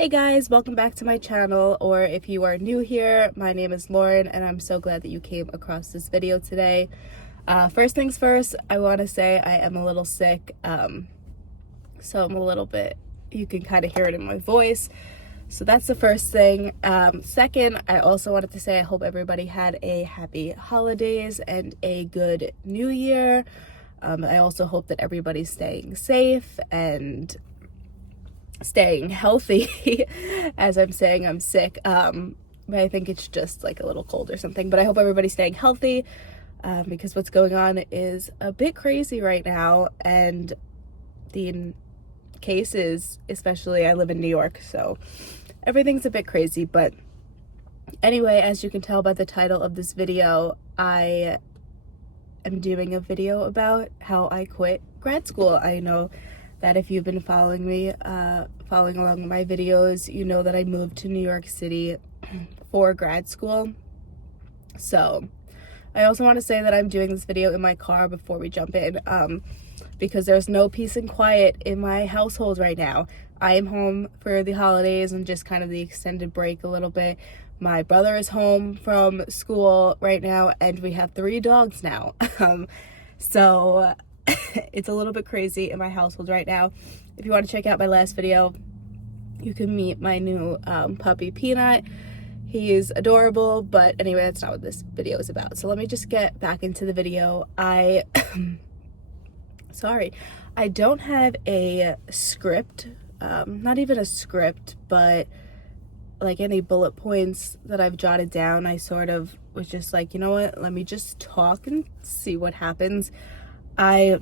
Hey guys, welcome back to my channel, or if you are new here, my name is Lauren and I'm so glad that you came across this video today. First things first, I want to say I am a little sick, so I'm a little bit, you can kind of hear it in my voice. So that's the first thing. Second, I also wanted to say I hope everybody had a happy holidays and a good new year. I also hope that everybody's staying safe and staying healthy. As I'm saying, I'm sick, but I think it's just like a little cold or something. But I hope everybody's staying healthy, because what's going on is a bit crazy right now, and the cases, especially, I live in New York, so everything's a bit crazy. But anyway, as you can tell by the title of this video, I am doing a video about how I quit grad school. I know that if you've been following me, following along with my videos, you know that I moved to New York City for grad school. So I also want to say that I'm doing this video in my car before we jump in, because there's no peace and quiet in my household right now. I am home for the holidays and just kind of the extended break a little bit. My brother is home from school right now, and we have 3 dogs now. So it's a little bit crazy in my household right now. If you want to check out my last video, you can meet my new puppy Peanut. He is adorable, but anyway, that's not what this video is about. So let me just get back into the video. Sorry, I don't have a script, not even a script, but like any bullet points that I've jotted down. I sort of was just like, you know what, let me just talk and see what happens. I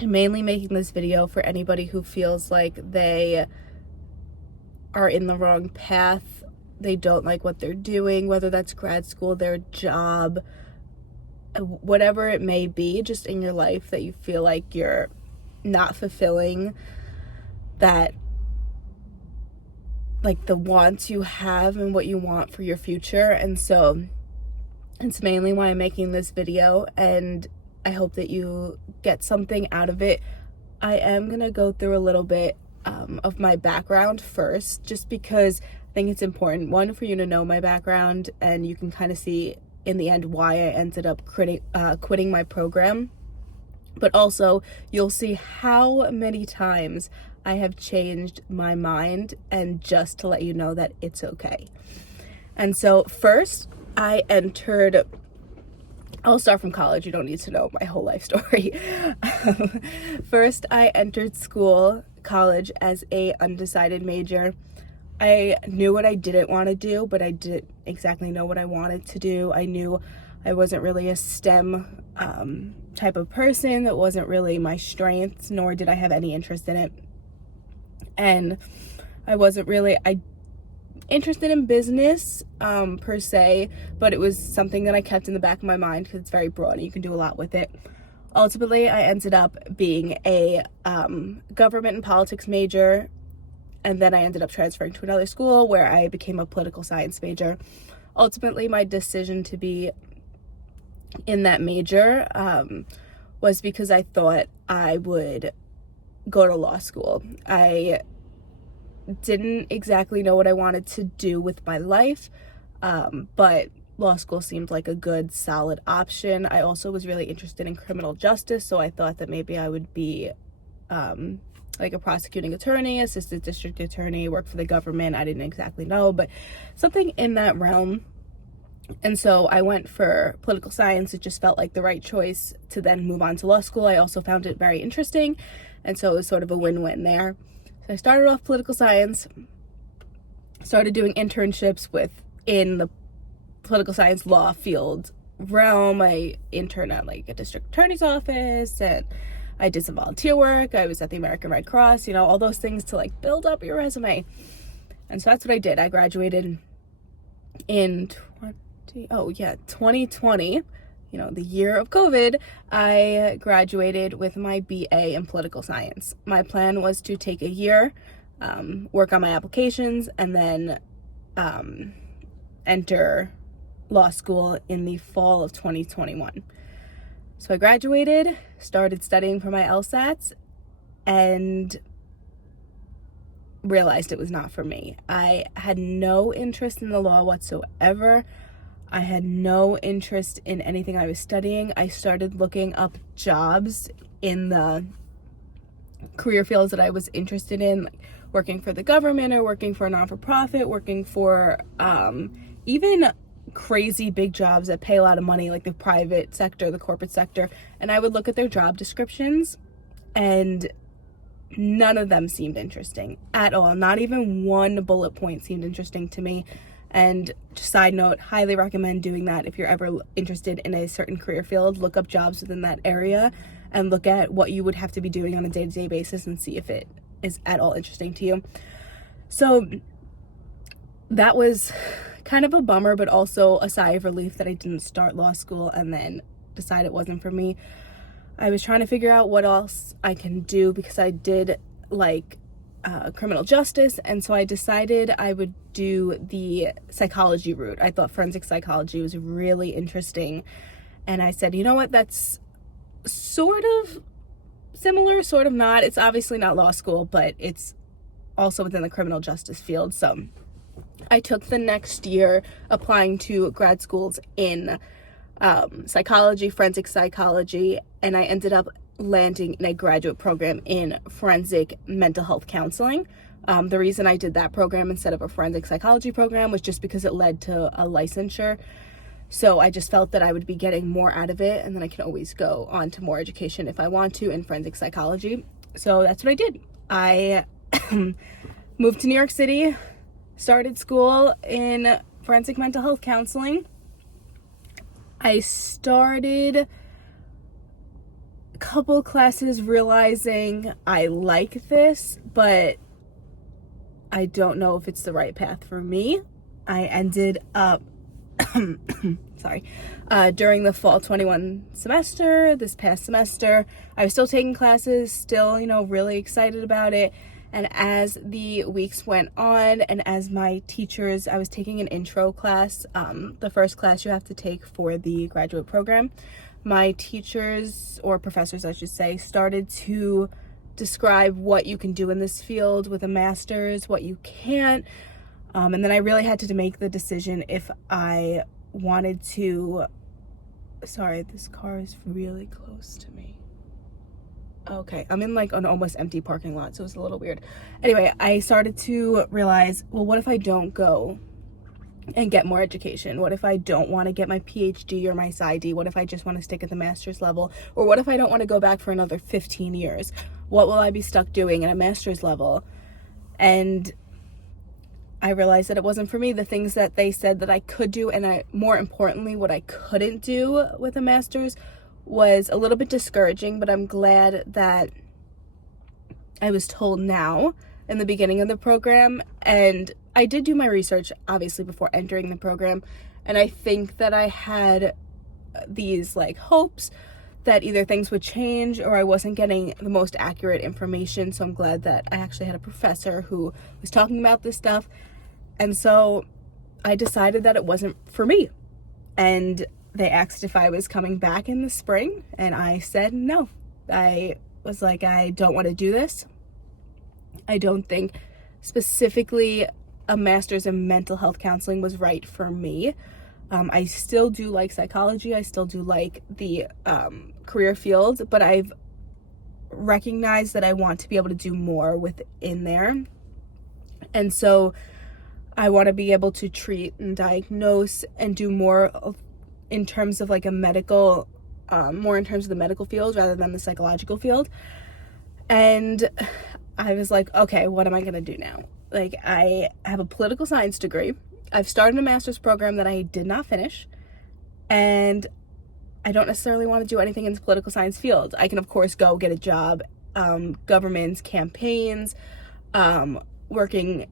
am mainly making this video for anybody who feels like they are in the wrong path. They don't like what they're doing, whether that's grad school, their job, whatever it may be, just in your life, that you feel like you're not fulfilling that, like the wants you have and what you want for your future. And so it's mainly why I'm making this video, and I hope that you get something out of it. I am gonna go through a little bit of my background first, just because I think it's important, one, for you to know my background, and you can kind of see in the end why I ended up quitting my program. But also, you'll see how many times I have changed my mind, and just to let you know that it's okay. And so first, I'll start from college. You don't need to know my whole life story. First, I entered college as a undecided major. I knew what I didn't want to do, but I didn't exactly know what I wanted to do. I knew I wasn't really a STEM type of person. That wasn't really my strength, nor did I have any interest in it. And I wasn't really interested in business per se, but it was something that I kept in the back of my mind because it's very broad and you can do a lot with it. Ultimately, I ended up being a government and politics major, and then I ended up transferring to another school where I became a political science major. Ultimately, my decision to be in that major was because I thought I would go to law school. I didn't exactly know what I wanted to do with my life, but law school seemed like a good, solid option. I also was really interested in criminal justice, so I thought that maybe I would be like a prosecuting attorney, assistant district attorney, work for the government. I didn't exactly know, but something in that realm. And so I went for political science. It just felt like the right choice to then move on to law school. I also found it very interesting, and so it was sort of a win-win there. So I started off political science, started doing internships in the political science law field realm. I interned at like a district attorney's office, and I did some volunteer work. I was at the American Red Cross, all those things to like build up your resume. And so that's what I did. I graduated in 2020, the year of COVID. I graduated with my BA in political science. My plan was to take a year, work on my applications, and then enter law school in the fall of 2021. So I graduated, started studying for my LSATs, and realized it was not for me. I had no interest in the law whatsoever. I had no interest in anything I was studying. I started looking up jobs in the career fields that I was interested in, like working for the government or working for a non-for-profit, working for even crazy big jobs that pay a lot of money, like the private sector, the corporate sector. And I would look at their job descriptions, and none of them seemed interesting at all. Not even one bullet point seemed interesting to me. And just side note, highly recommend doing that if you're ever interested in a certain career field. Look up jobs within that area and look at what you would have to be doing on a day-to-day basis and see if it is at all interesting to you. So that was kind of a bummer, but also a sigh of relief that I didn't start law school and then decide it wasn't for me. I was trying to figure out what else I can do because I did like criminal justice, and so I decided I would do the psychology route. I thought forensic psychology was really interesting, and I said, you know what, that's sort of similar, sort of not. It's obviously not law school, but it's also within the criminal justice field. So I took the next year applying to grad schools in psychology, forensic psychology, and I ended up landing in a graduate program in forensic mental health counseling. The reason I did that program instead of a forensic psychology program was just because it led to a licensure. So I just felt that I would be getting more out of it, and then I can always go on to more education if I want to in forensic psychology. So that's what I did. I moved to New York City, started school in forensic mental health counseling. I started a couple classes realizing I like this, but I don't know if it's the right path for me. I ended up during the fall 21 semester, this past semester, I was still taking classes, still, really excited about it. And as the weeks went on, and as my teachers, I was taking an intro class, the first class you have to take for the graduate program. My teachers, or professors I should say, started to describe what you can do in this field with a master's, what you can't. And then I really had to make the decision if I wanted to... Sorry, this car is really close to me. Okay, I'm in like an almost empty parking lot, so it's a little weird. Anyway, I started to realize, well, what if I don't go and get more education? What if I don't want to get my PhD or my PsyD? What if I just want to stick at the master's level? Or what if I don't want to go back for another 15 years? What will I be stuck doing at a master's level? And I realized that it wasn't for me. The things that they said that I could do, and more importantly, what I couldn't do with a master's, was a little bit discouraging, but I'm glad that I was told now in the beginning of the program. And I did do my research, obviously, before entering the program, and I think that I had these hopes that either things would change or I wasn't getting the most accurate information. So I'm glad that I actually had a professor who was talking about this stuff. And so I decided that it wasn't for me. And they asked if I was coming back in the spring, and I said no. I was like, I don't want to do this. I don't think specifically a master's in mental health counseling was right for me. I still do like psychology. I still do like the career field, but I've recognized that I want to be able to do more within there. And so I want to be able to treat and diagnose and do more in terms of a medical, more in terms of the medical field rather than the psychological field. And I was like, okay, what am I going to do now? I have a political science degree. I've started a master's program that I did not finish, and I don't necessarily want to do anything in the political science field. I can, of course, go get a job, governments, campaigns, working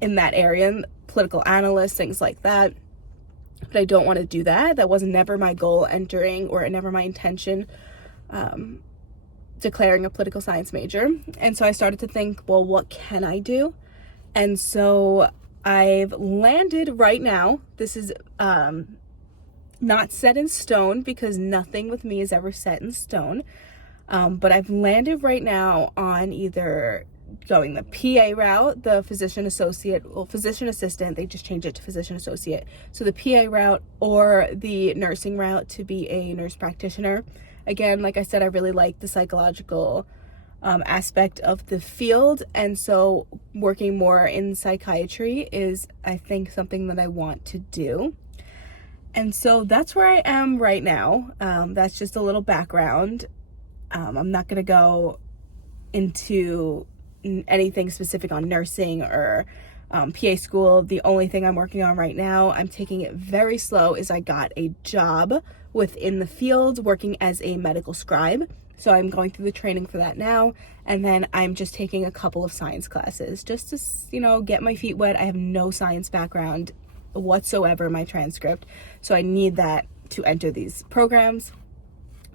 in that area, political analyst, things like that. But I don't want to do that. That was never my goal entering, or never my intention declaring a political science major. And so I started to think, well, what can I do? And so I've landed right now. This is not set in stone, because nothing with me is ever set in stone. But I've landed right now on either going the PA route, the physician assistant, they just changed it to physician associate. So the PA route or the nursing route to be a nurse practitioner. Again, like I said, I really like the psychological aspect of the field, and so working more in psychiatry is, I think, something that I want to do. And so that's where I am right now. That's just a little background. I'm not going to go into anything specific on nursing or PA school. The only thing I'm working on right now, I'm taking it very slow, is I got a job within the field working as a medical scribe. So I'm going through the training for that now, and then I'm just taking a couple of science classes just to, get my feet wet. I have no science background whatsoever in my transcript, so I need that to enter these programs.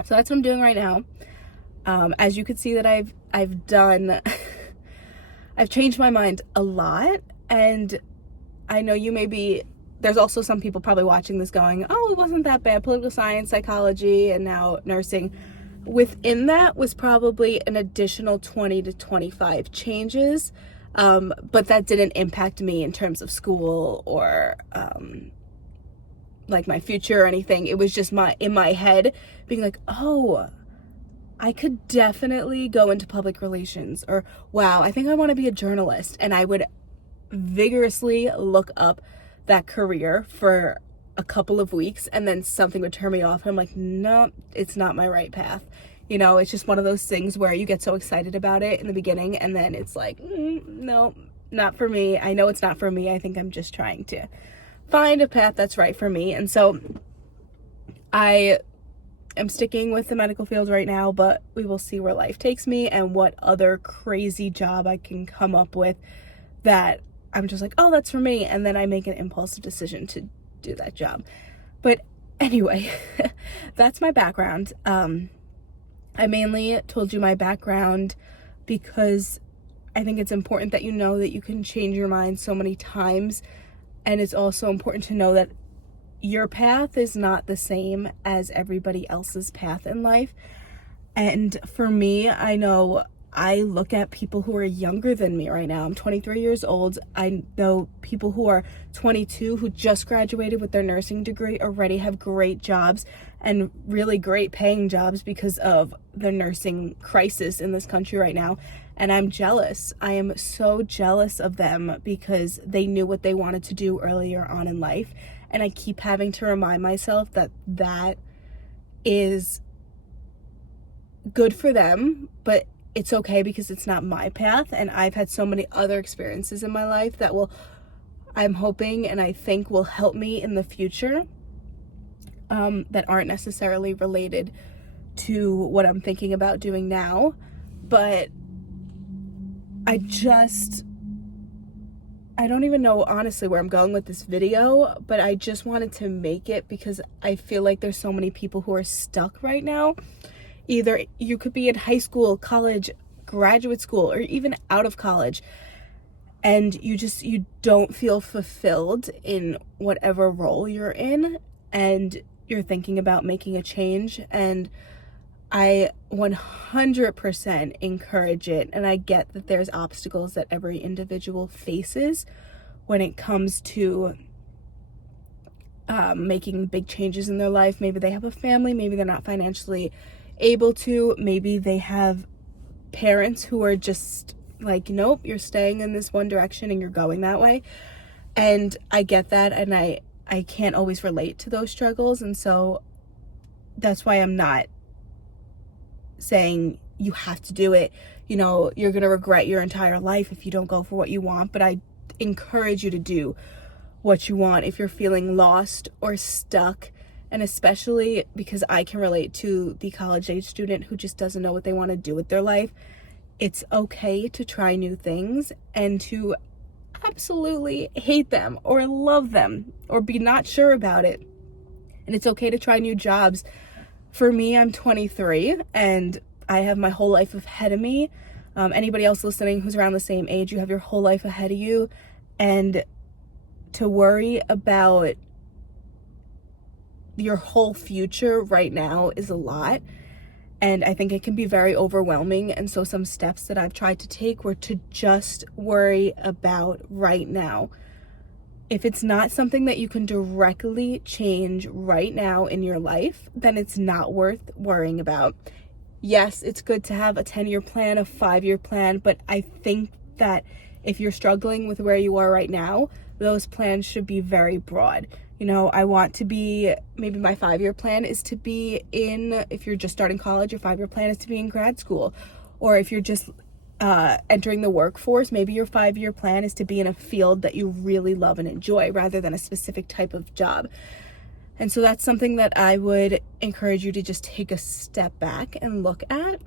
So that's what I'm doing right now. As you can see that I've done, I've changed my mind a lot, and I know there's also some people probably watching this going, oh, it wasn't that bad, political science, psychology, and now nursing. Within that was probably an additional 20 to 25 changes, but that didn't impact me in terms of school or like my future or anything. It was just in my head being like, oh, I could definitely go into public relations, or wow, I think I want to be a journalist. And I would vigorously look up that career for a couple of weeks, and then something would turn me off. I'm like, no, it's not my right path. It's just one of those things where you get so excited about it in the beginning, and then it's like, no, not for me. I know it's not for me. I think I'm just trying to find a path that's right for me. And so I am sticking with the medical field right now, but we will see where life takes me and what other crazy job I can come up with that I'm just like, oh, that's for me. And then I make an impulsive decision to do that job. But anyway, that's my background. I mainly told you my background because I think it's important that you know that you can change your mind so many times, and it's also important to know that your path is not the same as everybody else's path in life. And for me, I know I look at people who are younger than me right now. I'm 23 years old. I know people who are 22 who just graduated with their nursing degree already have great jobs and really great paying jobs because of the nursing crisis in this country right now. And I'm jealous. I am so jealous of them because they knew what they wanted to do earlier on in life. And I keep having to remind myself that that is good for them, but it's okay because it's not my path. And I've had so many other experiences in my life that I'm hoping and I think will help me in the future, that aren't necessarily related to what I'm thinking about doing now. But I don't even know honestly where I'm going with this video, but I just wanted to make it because I feel like there's so many people who are stuck right now. Either you could be in high school, college, graduate school, or even out of college, and you don't feel fulfilled in whatever role you're in, and you're thinking about making a change. And I 100% encourage it, and I get that there's obstacles that every individual faces when it comes to making big changes in their life. Maybe they have a family, maybe they're not financially able to, maybe they have parents who are just like, nope, you're staying in this one direction and you're going that way. And I get that, and I can't always relate to those struggles, and so that's why I'm not saying you have to do it, you're gonna regret your entire life if you don't go for what you want. But I encourage you to do what you want if you're feeling lost or stuck. And especially because I can relate to the college age student who just doesn't know what they want to do with their life. It's okay to try new things and to absolutely hate them or love them or be not sure about it. And it's okay to try new jobs. For me, I'm 23 and I have my whole life ahead of me. Anybody else listening who's around the same age, you have your whole life ahead of you. And to worry about your whole future right now is a lot. And I think it can be very overwhelming. And so some steps that I've tried to take were to just worry about right now. If it's not something that you can directly change right now in your life, then it's not worth worrying about. Yes, it's good to have a 10-year plan, a 5-year plan, but I think that if you're struggling with where you are right now, those plans should be very broad. You know, I want to be, maybe my 5-year plan is to be in, if you're just starting college, your 5-year plan is to be in grad school. Or if you're just entering the workforce, maybe your 5-year plan is to be in a field that you really love and enjoy rather than a specific type of job. And so that's something that I would encourage you to just take a step back and look at.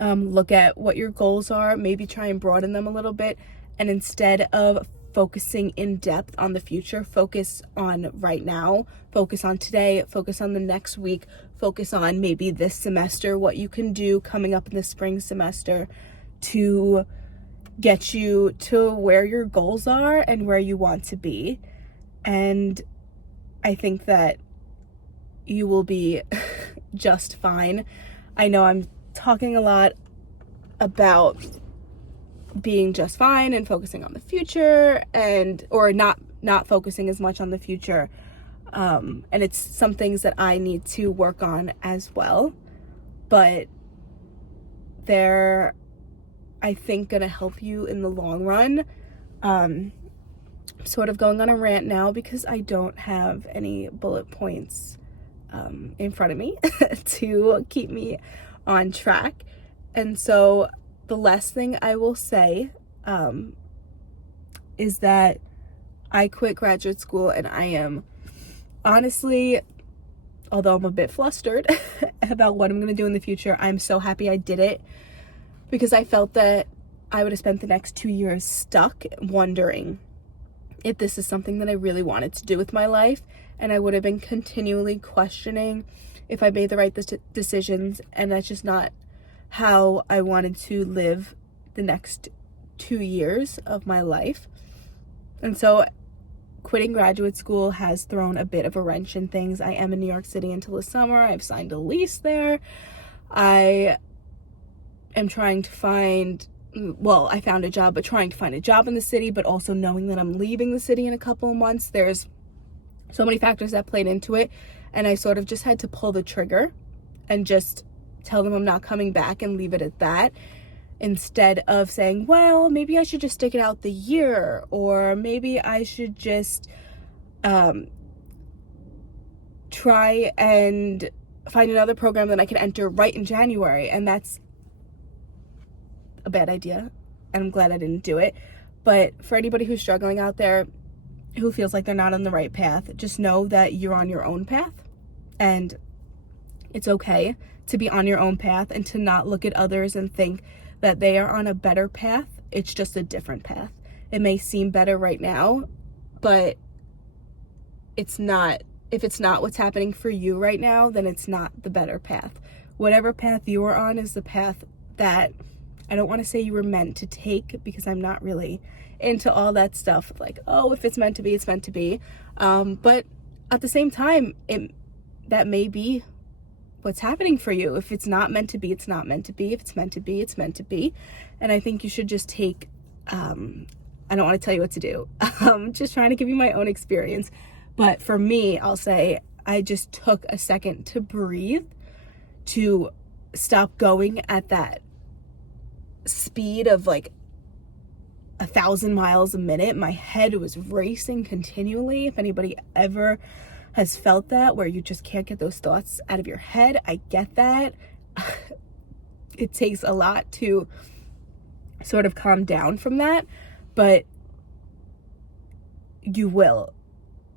Look at what your goals are, maybe try and broaden them a little bit. And instead of focusing in depth on the future, focus on right now, focus on today, focus on the next week, focus on maybe this semester, what you can do coming up in the spring semester to get you to where your goals are and where you want to be. And I think that you will be just fine. I know I'm talking a lot about being just fine and focusing on the future, and or not focusing as much on the future, and it's some things that I need to work on as well, but they're, I think, gonna help you in the long run. I'm sort of going on a rant now because I don't have any bullet points in front of me to keep me on track. And so the last thing I will say is that I quit graduate school, and I am honestly, although I'm a bit flustered about what I'm going to do in the future, I'm so happy I did it, because I felt that I would have spent the next 2 years stuck wondering if this is something that I really wanted to do with my life, and I would have been continually questioning if I made the right decisions, and that's just not how I wanted to live the next 2 years of my life. And so quitting graduate school has thrown a bit of a wrench in things. I am in New York City until the summer. I've signed a lease there. I am trying to find, well, I found a job, but trying to find a job in the city, but also knowing that I'm leaving the city in a couple of months. There's so many factors that played into it, and I sort of just had to pull the trigger and just tell them I'm not coming back and leave it at that, instead of saying, well, maybe I should just stick it out the year, or maybe I should just try and find another program that I can enter right in January. And that's a bad idea, and I'm glad I didn't do it. But for anybody who's struggling out there, who feels like they're not on the right path, just know that you're on your own path, and it's okay to be on your own path and to not look at others and think that they are on a better path. It's just a different path. It may seem better right now, but it's not. If it's not what's happening for you right now, then it's not the better path. Whatever path you are on is the path that I don't want to say you were meant to take, because I'm not really into all that stuff like, oh, if it's meant to be, it's meant to be. But at the same time, that may be what's happening for you. If it's not meant to be, it's not meant to be. If it's meant to be, it's meant to be. And I think you should just take, I don't want to tell you what to do. I'm just trying to give you my own experience. But for me, I'll say I just took a second to breathe, to stop going at that speed of like 1,000 miles a minute. My head was racing continually. If anybody ever has felt that, where you just can't get those thoughts out of your head, I get that. It takes a lot to sort of calm down from that, but you will.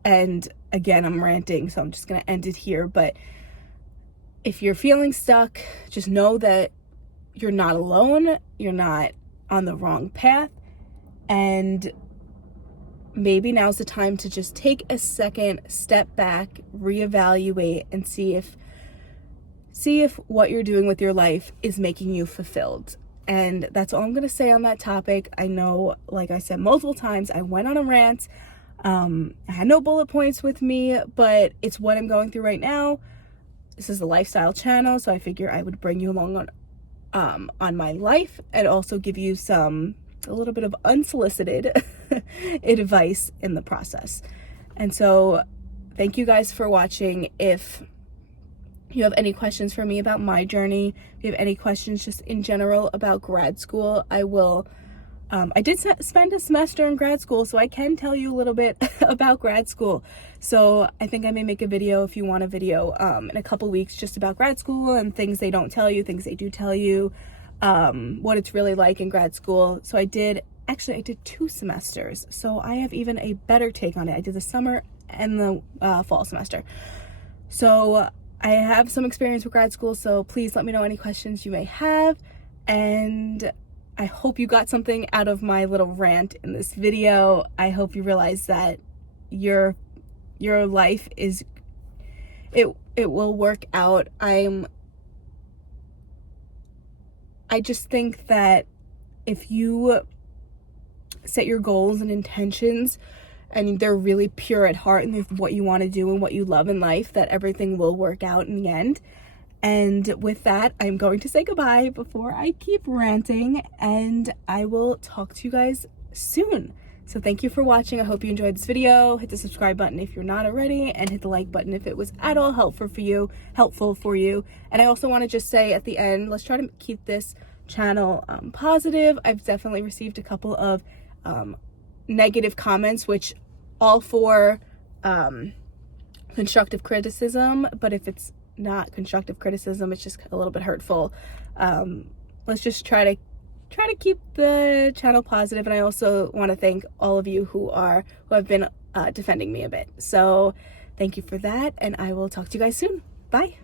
And again, I'm ranting, so I'm just going to end it here. But if you're feeling stuck, just know that you're not alone. You're not on the wrong path. And maybe now's the time to just take a second, step back, reevaluate, and see if what you're doing with your life is making you fulfilled. And that's all I'm going to say on that topic. I know, like I said multiple times, I went on a rant. I had no bullet points with me, but it's what I'm going through right now. this is a lifestyle channel, so I figure I would bring you along on my life and also give you a little bit of unsolicited advice in the process. And so thank you guys for watching. If you have any questions for me about my journey, if you have any questions just in general about grad school, I did spend a semester in grad school, so I can tell you a little bit about grad school. So I think I may make a video, if you want a video, in a couple weeks just about grad school and things they don't tell you, things they do tell you, what it's really like in grad school. So I did 2 semesters, so I have even a better take on it. I did the summer and the fall semester. So I have some experience with grad school, so please let me know any questions you may have. And I hope you got something out of my little rant in this video. I hope you realize that your life is, it will work out. I just think that if you set your goals and intentions and they're really pure at heart and what you want to do and what you love in life, that everything will work out in the end. And with that, I'm going to say goodbye before I keep ranting, and I will talk to you guys soon. So thank you for watching. I hope you enjoyed this video. Hit the subscribe button if you're not already, and hit the like button if it was at all helpful for you. And I also want to just say at the end, let's try to keep this channel positive. I've definitely received a couple of negative comments, which all for constructive criticism, but if it's not constructive criticism, it's just a little bit hurtful. Let's just try to keep the channel positive. And I also want to thank all of you who have been defending me a bit. So thank you for that, and I will talk to you guys soon. Bye.